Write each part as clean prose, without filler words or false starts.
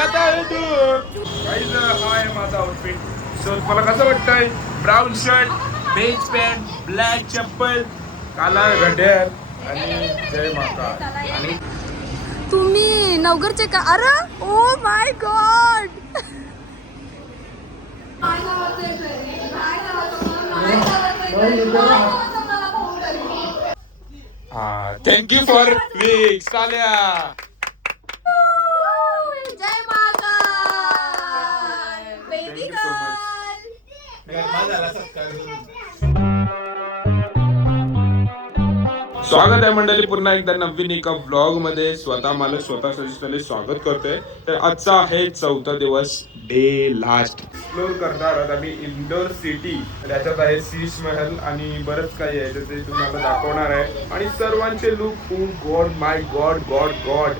जाता है तू गाइस. हा आहे माझा आउटफिट. सो मला कसं वाटतंय? Brown shirt, beige pant, black चप्पल, काला घड्याळ आणि जय माता. आणि तुम्ही नवगरचे का? अरे ओ माय गॉड. हा थँक्यू फॉर विक्स काल्या. जय माता. बेबी स्वागत आहे मंडळी पुन्हा एकदा नवीन एका ब्लॉग मध्ये. स्वतः मला स्वतः सजेस्टले स्वागत करतोय. तर आजचा आहे 4था दिवस, डे लास्ट. एक्सप्लोर करणार आहोत आम्ही इंदोर सिटी. त्याच्यात आहे शीश महल आणि बरंच काही आहे ते तुम्हाला दाखवणार आहे. आणि सर्वांचे लुक, ओ गॉड, माय गॉड, गॉड गॉड,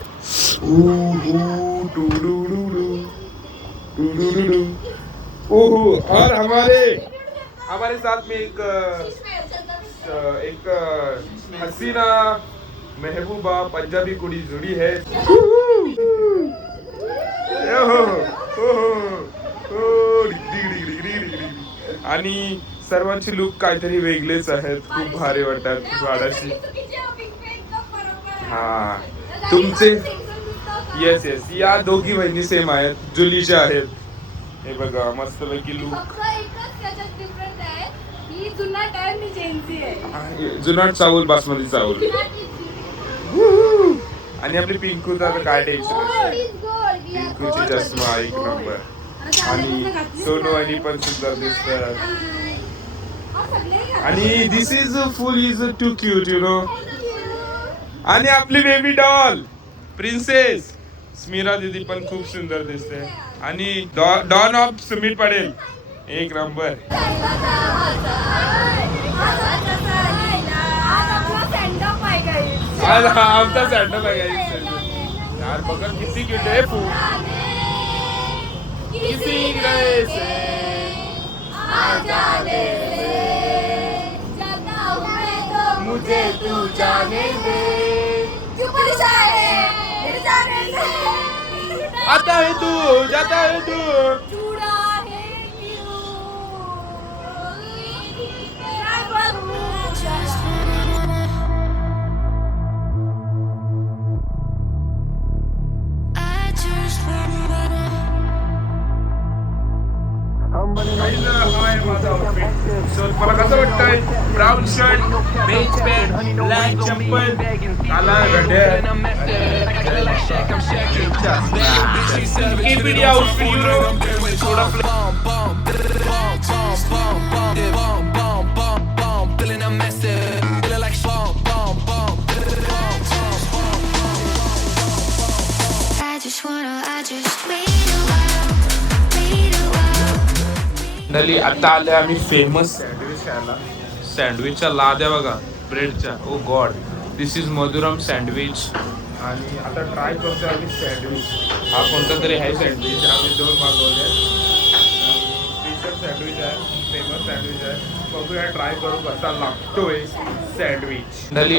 ओह. और हमारे साथ में एक हसीना महबूबा पंजाबी कुड़ी जुड़ी है. आणि सर्वांचे लुक काहीतरी वेगळेच आहेत. खूप भारी वाटतात वाडाशी. हा तुमचे येस येस या दोघी बहिणी सेम आहेत, जुलीच्या आहेत. हे बघा मस्तपैकी लुक. जुनाट चावल बासमती चावल. आणि आपली पिंकूचा आता काय टेन्शन. पिंकूची चष्मा एक नंबर. आणि सोनू आणि पण सुंदर दिसतात. आणि this is full is too cute you know. आणि आपली बेबी डॉल प्रिन्सेस स्मिरा दीदी पण खूप सुंदर दिसते. आणि डॉन ऑफ सुमित पटेल एक नंबर. आमचा सँडअप आहे यार. बघा किती क्यूट आहे. किसी गए से मुझे तू जाने दे. आता है तू जाता है तू. मला कसं वाटतंय? Brown shirt, beige pant, black चप्पल, काला घड्याळ. KPD outfit you know. आता आले आम्ही फेमस सँडविच खायला. सँडविचच्या लाद्या बघा ब्रेडच्या. Oh god, this is Madhuram sandwich. आणि आता ट्राय करतोय आम्ही सँडविच. हा कोणता तरी आहे सँडविच. आम्ही 2 मागवले. स्पेशल सँडविच आहे, फेमस सँडविच आहे. बघूया ट्राय करू कसा लागतोय सँडविच.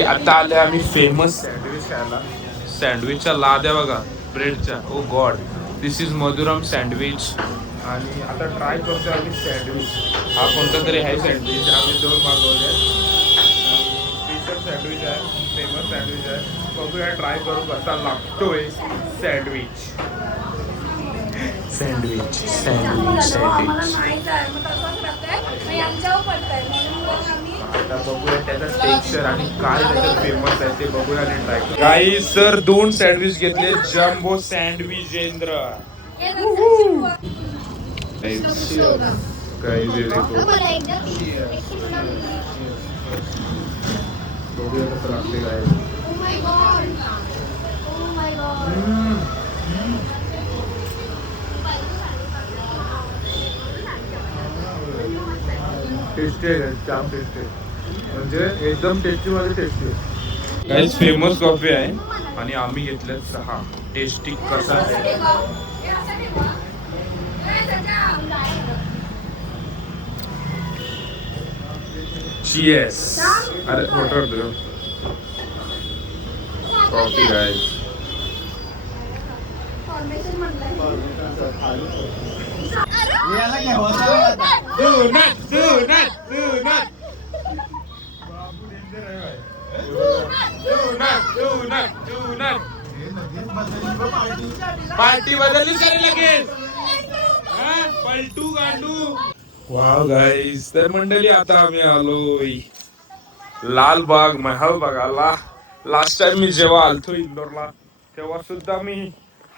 आता आले आम्ही फेमस सँडविच खायला. सँडविचच्या लाद्या बघा ब्रेडच्या. Oh god, this is Madhuram sandwich. आणि आता ट्राय करतोय आम्ही सँडविच. हा कोणता तरी आहे सँडविच. आम्ही 2 मागवले. स्पेशल सँडविच आहे, फेमस सँडविच आहे. बघूया ट्राय करू कसा लागतोय सँडविच. Sandwich sandwich sandwich. आता बघूया त्याचं टेक्स्चर आणि काय त्याच्यात फेमस आहे ते बघूया आणि ट्राय करू. गाईस सर 2 सँडविच घेतले. जम्बो सँडविचेंद्र. गाइस ये देखो. बघूया कसं लागते काय. टेस्टी आहे, जाम टेस्टी आहे. म्हणजे एकदम टेस्टी मध्ये टेस्टी आहे. गाइस फेमस कॉफी आहे आणि आम्ही घेतले 6. टेस्टी कसा आहे. Cheers. अरे वाटर दो. Coffee guys. पार्टी बदलली सर लगेच पलटू गांडू. वाव गाईस, तर मंडळी आता आम्ही आलोय लालबाग महल बघायला. लास्ट टाइम मी जेव्हा आलतो इंदोरला तेव्हा सुद्धा मी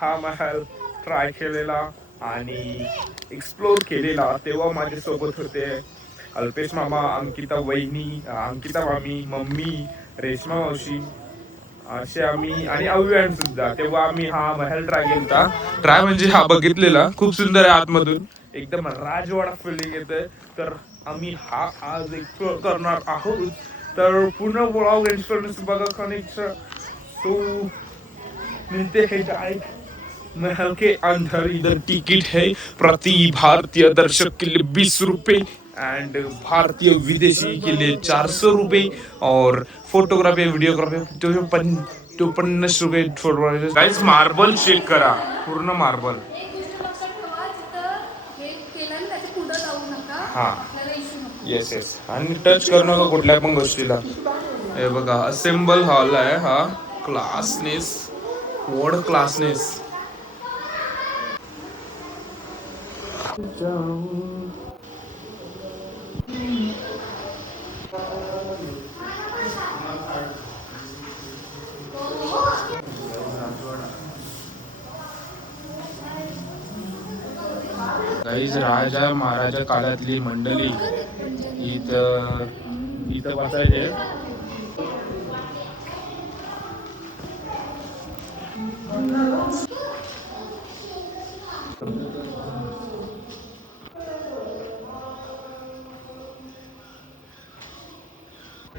हा महल ट्राय केलेला आणि एक्सप्लोर केलेला. तेव्हा माझ्यासोबत होते अल्पेश मामा, अंकिता वहिनी, अंकिता मामी, मम्मी, रेश्मा मावशी, असे आम्ही आणि अव्यन सुद्धा. तेव्हा आम्ही हा महल ट्राय केला. ट्राय म्हणजे हा बघितलेला, खूप सुंदर आहे आतमधून, एकदम राजवाडा फिलिंग येते. तर आम्ही हा आज एक्सप्लोर करणार आहोत. तर पूर्ण ब्लॉग एक्सपिरियंस बघा कनेक्ट तो मिलते हैं डायरेक्ट महल के अंदर. इधर टिकट है प्रति भारतीय दर्शक के लिए 20 रुपए एंड भारतीय विदेशी के लिए 400 रुपए और फोटोग्राफी वीडियोग्राफी तो 50 रुपये. फोटोग्राफी गाइस, मार्बल चेक करा, पूर्ण मार्बल. हा येस येस, आणि टच करू नका कुठल्या पण गोष्टीला. हे बघा असेंबल हॉल आहे हा. क्लासनेस, वर्ल्ड क्लासनेस. गाईज, राजा महाराजा काळातली मंडळी इथं इथं बसायचे.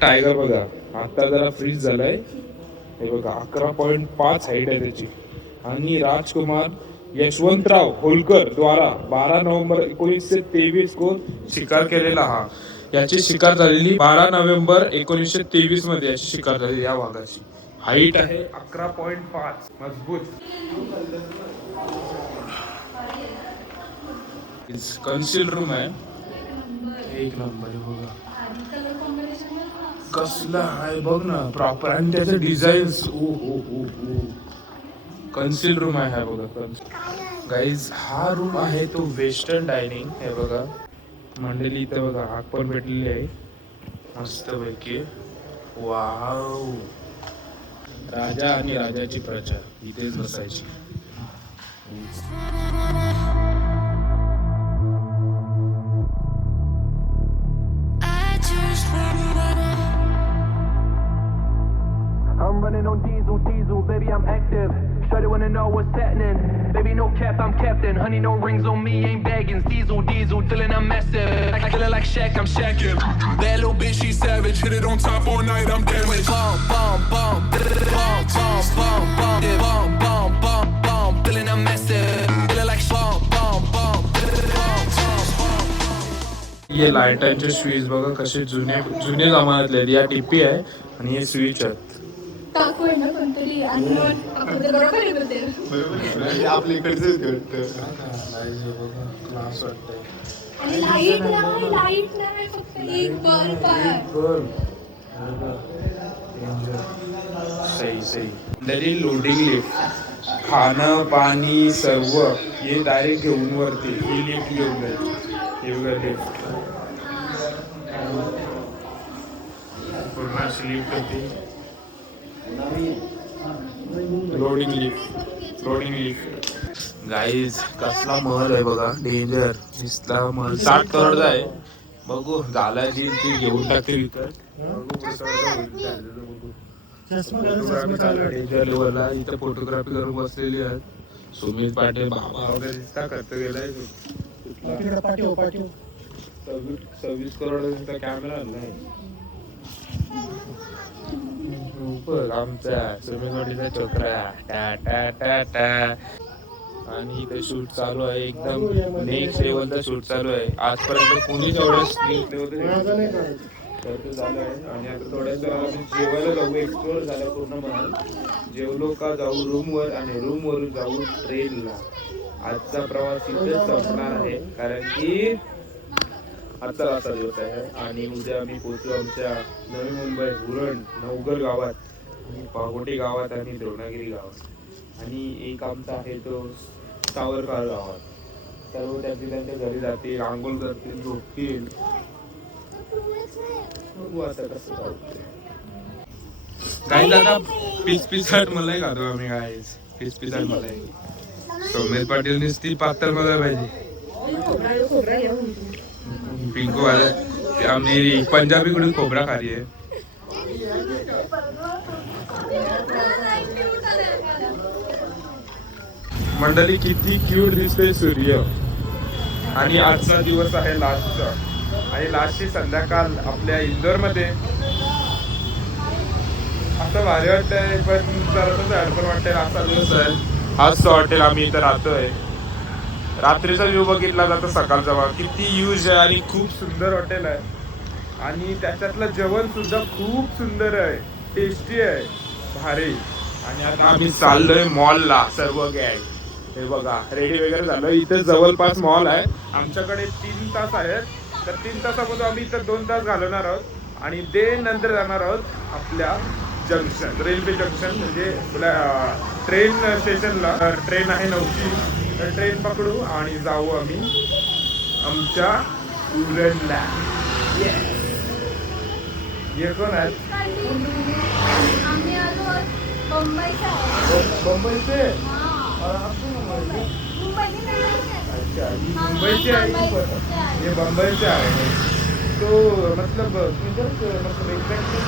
टायगर बघा आता जरा फ्रीज झालाय. हे बघा 11.5 हाईट आहे त्याची. आणि राजकुमार यशवंतराव होलकर द्वारा 12 नोव्हेंबर 1923 को शिकार केलेला हा. याची शिकार झालेली 12 नोव्हेंबर 1923 मध्ये याची शिकार झाली या वाघाची. हाईट आहे 11.5. मजबूत. कन्सील रूम आहे, एक नंबर आहे बघा. कसला आहे बघ ना प्रॉपर, आणि त्याचं डिझाईन. ओ हो हो हो, कन्सील रूम आहे बघा. गाईज, हा रूम आहे तो वेस्टर्न डायनिंग. हे बघा मंडळी, इथं बघा आग पण भेटलेली आहे मस्त पैकी. वाव, राजा आणि राजाची प्रजा इथेच बसायची. I'm running on diesel, baby, I'm active. Shawty wanna know what's happening. Baby, no cap, I'm captain. Honey, no rings on me, ain't bagging. Diesel, feeling I'm massive. I feeling like Shaq, I'm Shaqin'. That little bitch, she savage. Hit it on top all night, I'm damaged. Bomb, bomb, bomb, bomb, bomb, bomb, bomb, bomb, bomb, bomb, bomb. Feeling I'm massive. Feeling like bomb, bomb, bomb, bomb, bomb. हे लाईटांचे switch बघा कसे जुने जुने जमान्यातले. या TP आहे आणि हे switch आहेत. आपल्या इकडचंच घडतं. क्लास वाटतंय. सही सही. लोडिंग लिफ्ट, खाणं पाणी सर्व हे डायरेक्ट घेऊन वरती ही लिफ्ट घेऊन जायची. हे बघा लिफ्ट, पूर्ण अशी लिफ्ट होती. Loading lift. गाईज, कसला महल आहे बघा, डेंजर. दिसला महल 60 करोडचा आहे. बघू झाला जी ती घेऊन टाकते विकत. फोटोग्राफी चालू डेंजर लेवलला. इथं फोटोग्राफी करून बसलेली आहेत. सुमित पाटील बाबा वगैरे दिसता खर्च गेलाय. 26 करोड कॅमेरा आणलाय. आमचा सुमित पाटीलचा छोकरा टा टा टा टा. आणि इथे शूट चालू आहे, एकदम नेक्स्ट लेवलचा शूट चालू आहे. आजपर्यंत कोणीच एवढं तर ते झालं आहे आणि आता थोड्याच वेळाला आम्ही जेवायला जाऊ. एक्सप्लोर झालं पूर्ण म्हणाल. जेवलो का जाऊ रूमवर आणि रूमवरून जाऊ ट्रेनला. आजचा प्रवास इथेच संपणार आहे कारण की आजचा लास्टचा दिवस आहे आणि उद्या आम्ही पोहोचू आमच्या नवी मुंबई उरण नवघर गावात आणि पागोटे गावात आणि द्रोणागिरी गावात आणि एक आमचा आहे तो सावरकार गावात. सर्व त्यांच्या घरी जातील, आंघोळ करतील, झोपतील. बघू आता कसं चालतंय. काही आता पिसपिसाट मलाई खातो आम्ही. काय पिसपिसाट मलाई सौमेश पाटील नुसती पातळ मला पाहिजे. पिंकू वाला आम्ही पंजाबी कडून खोबरा खाली आहे. मंडळी किती क्यूट दिसते सूर्य. आणि आजचा दिवस आहे लास्टचा आणि लास्टची संध्याकाळ आपल्या इंदोर मध्ये. असं भारी वाटतंय पण जरा सॅड पण वाटतंय. असा दिवस आहे. हाच हॉटेल आम्ही इथं राहतोय. रात्रीचा व्ह्यू बघितला जातो सकाळचा. किती यूज आहे आणि खूप सुंदर हॉटेल आहे आणि त्याच्यातलं जेवण सुद्धा खूप सुंदर आहे, टेस्टी आहे, भारी. आणि आता आम्ही चाललोय मॉलला सर्व गँग. हे बघा रेडी वगैरे झालं. इथे जवळपास मॉल आहे. आमच्याकडे 3 तास आहेत तर 3 तासामध्ये आम्ही इथं 2 तास घालवणार आहोत आणि ते नंतर जाणार आहोत आपल्या जंक्शन रेल्वे जंक्शन म्हणजे ट्रेन स्टेशनला. ट्रेन आहे 9ची तर ट्रेन पकडू आणि जाऊ आम्ही आमच्या उरणला. हे कोण आहेत? मुंबईचे. अच्छा मुंबईचे आहे. हे मुंबईचे आहे. तो मतलब किधर मतलब एग्जैक्टली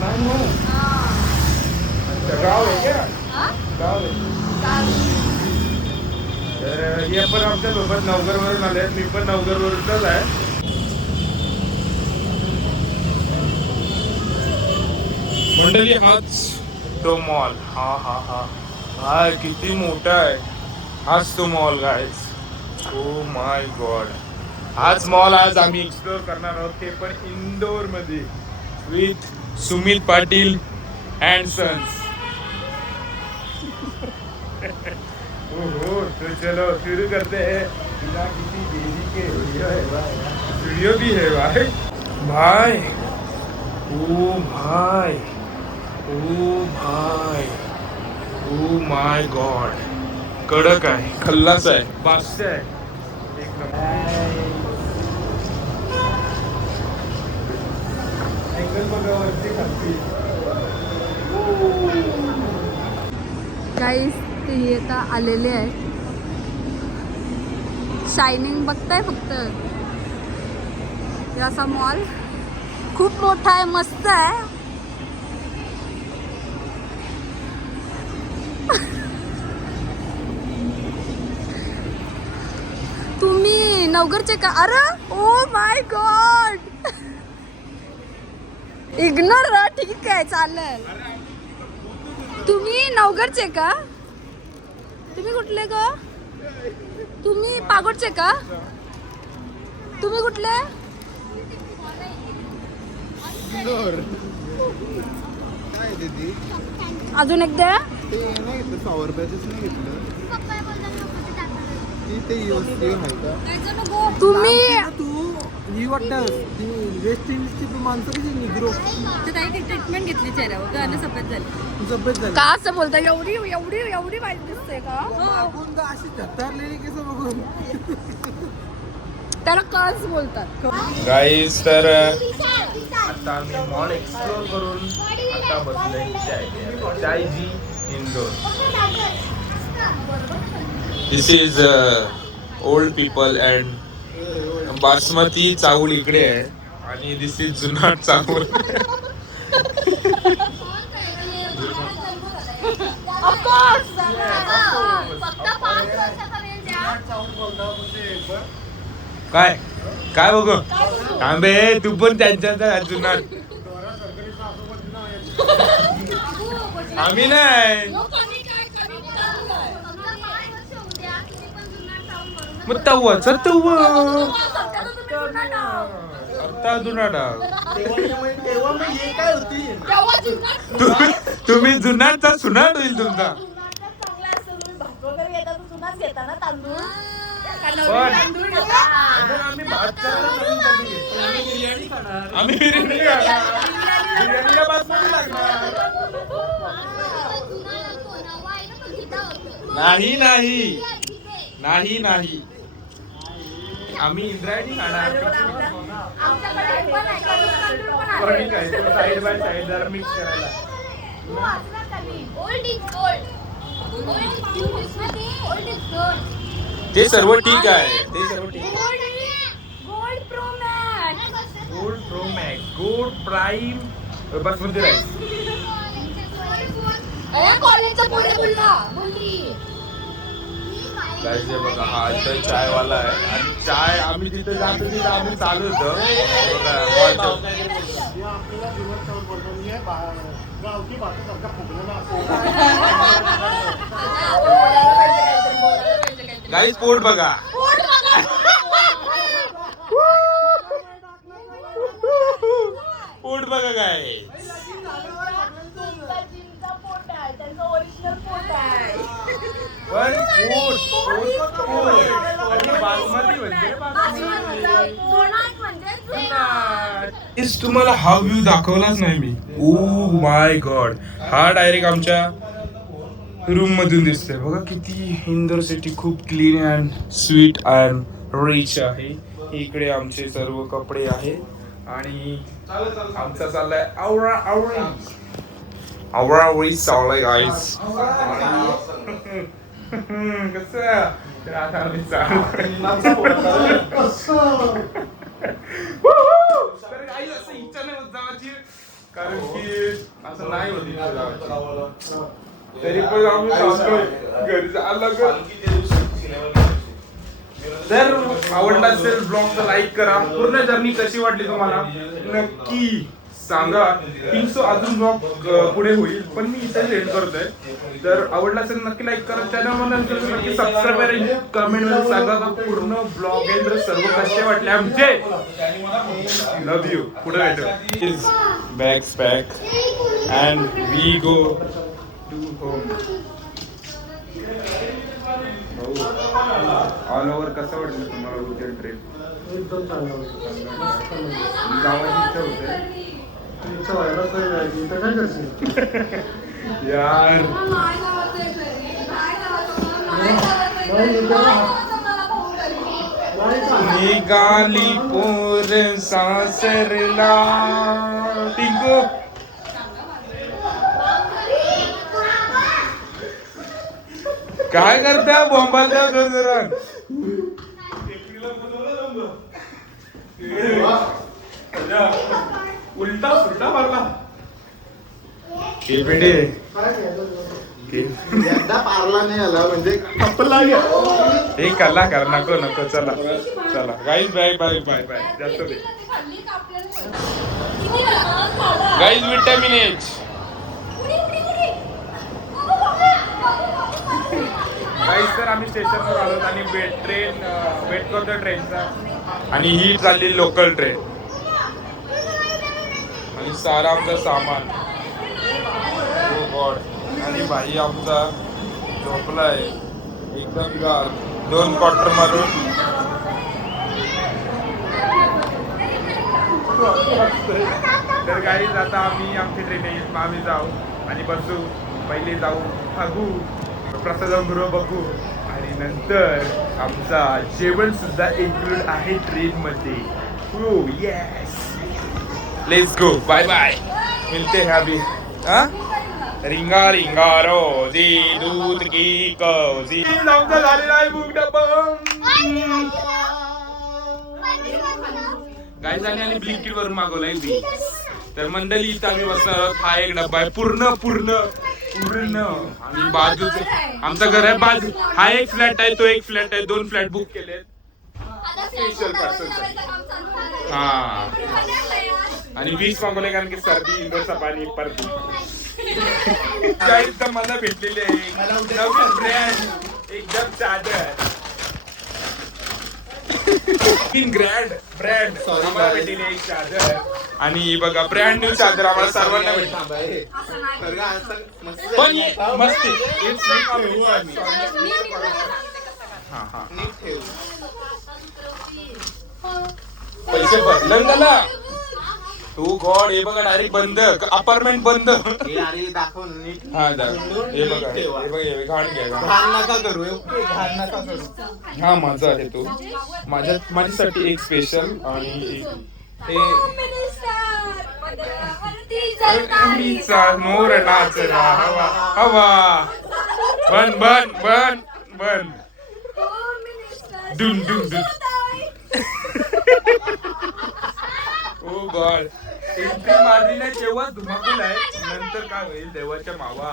नहीं हो. अच्छा गाव आहे क्या? गाव आहे. तर हे पण आमच्या सोबत नवघरवरून आले. मी पण नवघरवरूनच आहे. मंडळी हाच तो मॉल. हा हा हा हा किती मोठा आहे. हाच तो mall guys. Oh my god. हाच मॉल आज आम्ही एक्सप्लोर करणार आहोत. ते पण इंदोर मध्ये with Sumit Patil and sons. ओहो तो चलो शुरू करते हैं. बिना किसी देरी के वीडियो भी है भाई. भाई ओ भाई ओ भाई ओ माय गॉड. कडक आहे, खल्लास आहे, बादशाह आहे. एक नंबर. एंगल बघा वरती खालती. गाईस ते आता आलेले आहे. शायनिंग बघताय फक्त. हे असा मॉल खूप मोठा आहे, मस्त आहे. तुम्ही नवघरचे का? अरे ओ माय गॉड. इग्नोर. ठीक आहे चालेल. तुम्ही नवघरचे का? तुम्ही कुठले का? तुम्ही पागोटचे का? तुम्ही कुठले? काय दीदी अजून एकदा. ते नाही घेतलं 100 रुपयाचंच नाही घेतलं. ते आहे का तुम्ही तू ही वाटतं ती वेस्ट इंडिजची तू माणसं कशी निग्रो ट्रीटमेंट घेतली चेहऱ्यावर गाणं सफेद झालं. तू जब्बत झाली का असं बोलता? एवढी एवढी एवढी वाईट दिसते का? आपण का अशी धत्तारलेली केस बघून त्याला काच बोलतात. गाईज तर आता आम्ही मॉल एक्सप्लोर करून आता बसलोय चाय जी Indore. This is old people and basmati chawal इकडे आहे आणि दिस इज जुनाट चावल. काय काय बघू थांबे तू पण त्यांच्या जुनाट. आम्ही नाही मग तव्वाचा तव्वा. आता जुना डाव. तेव्हा मग हे काय होती तुम्ही जुनाटचा सुनाट होईल तुमचा. आम्ही भात करायला बिर्याणी खाणार. आम्ही बिर्याणी खाणार. बिर्याणीला बासमती लागणार. नाही नाही नाही नाही आम्ही इंद्रायणी खाणार. साईड बाय साईड जरा मिक्स करायला. ते सर्व ठीक आहे. ते सर्व ठीक आहे. Gold pro max. Gold pro max gold prime basmati rice. कॉलेजचा पुढे बोलली. गाईस हे बघा हा इथं चायवाला आहे आणि चाय आम्ही तिथे जातो तिथे आम्ही चालू होतो बघा. आपल्याला दिवस बोलतो गावठी भातासारखा फुगलेला. गाईस पोट बघा. पोट बघा काय. पण तुम्हाला हा व्ह्यू दाखवलाच नाही मी. Oh my god. हा डायरेक्ट आमच्या रूम मधून दिसतोय बघा. किती इंदोर सिटी खूप clean and sweet and rich आहे. इकडे आमचे सर्व कपडे आहे आणि आमचा चाललाय आवरा आवरी. आवरा आवरी चाललाय गाईस. कसं तर आता आम्ही चालू तर गाईस असं इच्छा नाही होत जायची कारण की असं नाही होत इच्छा जायची. तरी पण आम्ही चाललोय घरी जायला. जर आवडला असेल ब्लॉगचा लाईक करा. पूर्ण जर्नी कशी वाटली तुम्हाला नक्की सांगा. 300 अजून ब्लॉग पुढे होईल पण मी इथे एंड करतोय. जर आवडला असेल नक्की लाईक करा. चॅनल नक्की सबस्क्राईब करा. कमेंट मध्ये सांगा पूर्ण ब्लॉग एंड सर्व कसे वाटले आमचे. Love you. पुढे भेटू. Bags pack and we go to home. All over कसं वाटलं तुम्हाला उद्या ट्रेन. एकदम चांगला होता. जावायची इच्छा होते इच्छा व्हायला तर काय करशील यार. निघाली पोर सासरला. टिंकू काय करता बॉम्बाचा जोरजोरात. उलटा सुलटा मारला. केपेटे एकदा पारला नाही आला म्हणजे कपला घ्या. हे कला कर. नको नको. चला चला guys. Bye bye bye bye. जास्त दे गाईज. Vitamin H guys. तर आम्ही स्टेशनवर आलो आणि ट्रेन वेट करतो ट्रेनचा आणि ही चालली लोकल ट्रेन आणि सारा आमचा सामान. ओ गॉड. आणि भाई आमचा झोपलाय एकदम गार 2 क्वार्टर मारून. तर गाईज आता आम्ही आमची ट्रेन येईल. आम्ही जाऊ आणि बसू. पहिले जाऊ बघू प्रसादागृह बघू आणि नंतर आमचा जेवण सुद्धा इन्क्लूड आहे ट्रेन मध्ये. हो yes. Let's go. Bye bye. मिलते हैं अभी. हाँ रिंगा रिंगा रोजी दूध की कौजी. आमचा झालेला आहे बुक डब्बा. गाईज आणि ब्लिंकिट वरून मागवलाय मी. तर मंडळी इथं आम्ही बसणार आहोत. हा एक डब्बा आहे पूर्ण पूर्ण पूर्ण. आणि बाजूच आमचं घर आहे बाजू. हा एक फ्लॅट आहे तो एक फ्लॅट आहे. 2 फ्लॅट बुक केलेत स्पेशल पर्सन. हा आणि 20 मागवले कारण की सर्दी इंदोरचा पाणी परत. एकदम मला भेटलेली आहे नवीन ब्रँड एकदम चादर. ब्रँड आम्हाला भेटलेली एक चादर आणि ही बघा ब्रँड न्यू चादर आम्हाला सर्वांना भेटली. पण हे मस्त आहे. It's not copy. हा हा पैसे भरले ना त्याला. तू गॉड हे बघा डायरेक्ट बंद अपार्टमेंट बंद. दाखव नीट. हा हे बघा हे घाण घ्या. घाण नका करू घाण नका करू. हा माझा आहे तो माझ्यासाठी एक स्पेशल आणि मोर नाचला हवा हवा बन बन बन बन डुन डुन डुन. ओ गॉड एंट्री मारली नाही तेव्हा धुमाकूल आहे. नंतर काय होईल देवाच्या मावा.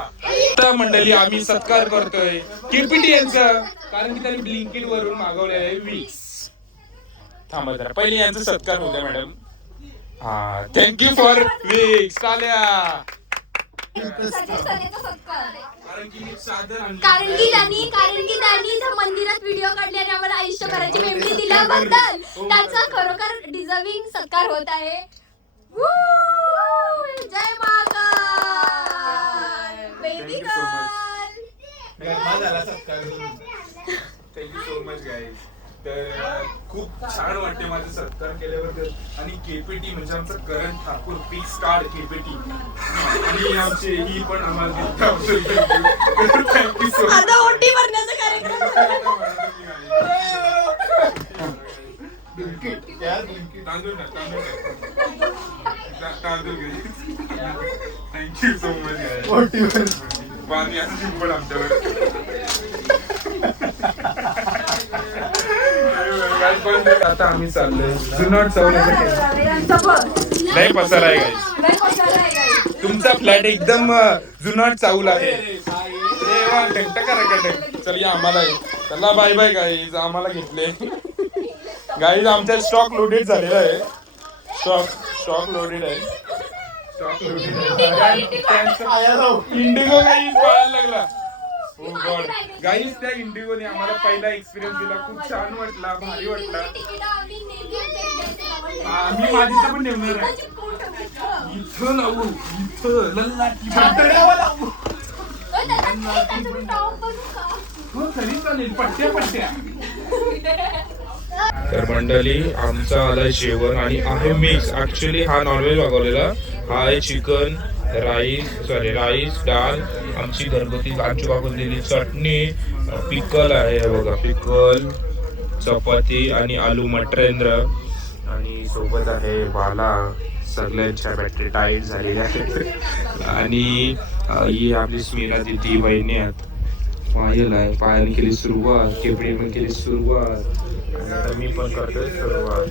तर मंडळी आम्ही सत्कार करतोय केपीटी यांचा कारण की त्यांनी ब्लिंकिट वरून मागवलेलं आहे विक्स. थांबा जरा पहिले यांचा सत्कार होता मॅडम. हा थँक्यू फॉर विक्स. चाल्या कारण की त्यांनी मंदिरात व्हिडिओ काढले आणि आम्हाला आयुष्यभराची मेमरी दिल्याबद्दल त्यांचा खरोखर डिझर्विंग सत्कार होत आहे. जय Mahakal baby girl. Thank you so much guys. तर खूप छान वाटते माझा सत्कार केल्याबद्दल. आणि केपीटी म्हणजे आमचं करण ठाकूर बिग स्टार केपीटी आणि आमचे ही पण आम्हाला थँक्यू सो मच. आता ओटी भरण्याचा कार्यक्रम. Thank you so much. पाणी असं पण आमच्यावर आता आम्ही चाललोय जुनाट चौलासाठी. नाही पसार आहे गाईस. तुमचा फ्लॅट एकदम जुनाट चाऊल आहे. चल या आम्हाला चला बाय बाय गाईज. आम्हाला घेतले गाईज. आमचा स्टॉक लोडेड झालेला आहे. स्टॉक लोडेड आहे. इंडिगो गाईज पळायला लागला. ओ गॉड गाईज त्या इंडिगोने आम्हाला पहिला एक्सपिरियन्स दिला. खूप छान वाटला भारी वाटला. मी माझीचा पण ठेवणार आहे इथं लावू इथं लल्लाटी तरी चालेल पट्ट्या पट्ट्या. तर मंडळी आमचा आलाय जेवण आणि आहे मिक्स. ऍक्च्युली हा नॉनव्हेज मागवलेला. हा आहे चिकन राईस डाळ आमची घरगुती कांची मागवलेली चटणी पिकल आहे बघा पिकल चपाती आणि आलू मटरेंद्र आणि सोबत आहे बाला. सगळ्यांच्या बॅटरी टाईट झालेल्या आहेत. आणि ही आपली स्मिरा ती बहिणी आहेत. पायल आहे पायाने केली सुरुवात केपडी पण केली सुरुवात आणि आता मी पण करतोय सुरुवात.